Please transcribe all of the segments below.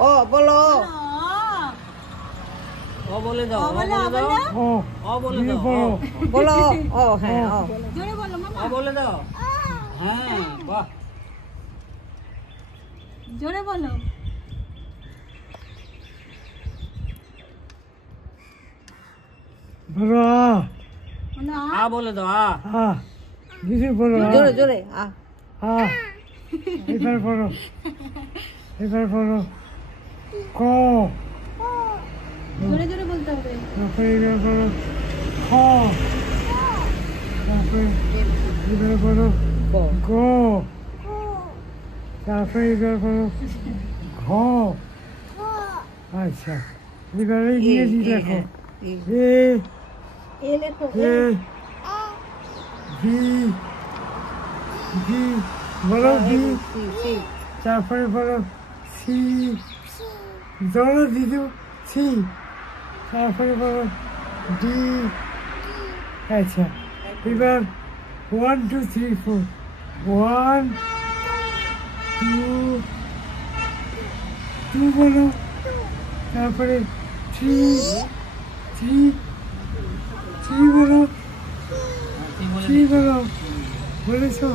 ও বলো ও বলে দাও ও বলে দাও বলো ও হ্যাঁ ও জোরে বলো মামা ও বলে দাও হ্যাঁ বাহ জোরে বলো বলো আ বলে দাও আ দিদি বলো জোরে জোরে আ এবার বলো ক জোরে জোরে বলতে হবে তারপরে এবার বলো খ তারপরে এবার বলো গ তারপরে এবার বলো ঘ আচ্ছা এবারে ইংরেজি লেখো এ লেখো এ ভি ভি বলো ভি তারপরে বলো সি জোরে দিদু সি তারপরে বলো ডি আচ্ছা এবার 1 2 3 4 1 2 2 বলো তারপরে 3 বলো 3 বলো বলেছো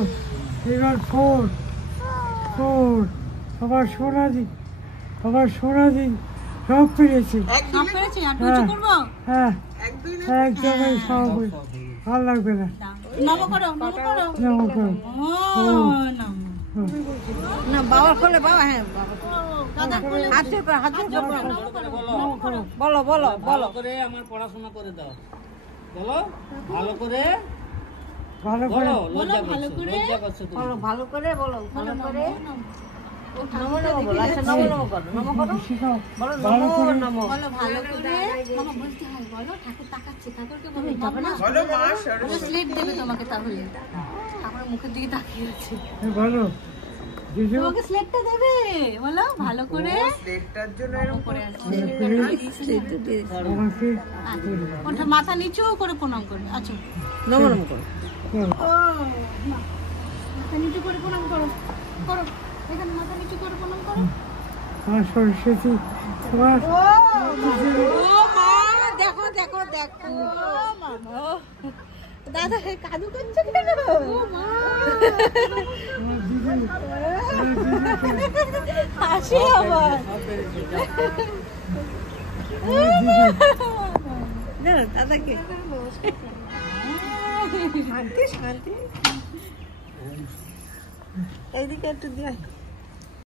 এবার 4 আবার সোনা দিন সব পেরেছি সব পেরেছি আর কিছু করব হ্যাঁ একদমই সব ভালো লাগবে না নম করো ও নম না বাবা খোলে বাবা হ্যাঁ বাবা দাদা বলে হাত জোর করো বলো বলো ভালো বলো করে আমার পড়াশোনা করে দাও বলো ভালো করে ভালো করে বলো লজ্জা ভালো করছো করে। লজ্জা করছো তুমি বলো ভালো করে বলো ভালো করে নমো নমো বলো আচ্ছা নমো করো শিখাও বলো ভালো নমো করে। নমো বলো ভালো করে মামা বলতে হয় বলো ঠাকুর তাকাচ্ছে ঠাকুরকে বলো মামা স্লেট দেবে তোমাকে তাহলে ঠাকুরের মুখের দিকে তাকিয়ে আছে ভালো দিদি তোমাকে স্লেটটা দেবে বলো ভালো করে স্লেটটার জন্য এরকম করে আছে আমাকে ওটা মাথা নিচু করে প্রণাম করবে আচ্ছা নমো নমো করো ও মাথা নিচু করে প্রণাম করো করো এখানে মাথা নিচু করে প্রণাম করো আমার সরস্বতী তোমার ও মা দেখো দেখো দেখো মামা দাদা কাদু করছে কেন ও মা আমার দিদি হাসি আবার সব পেরেছি না দাদাকে শান্তি এইদিকে একটু দিয়ে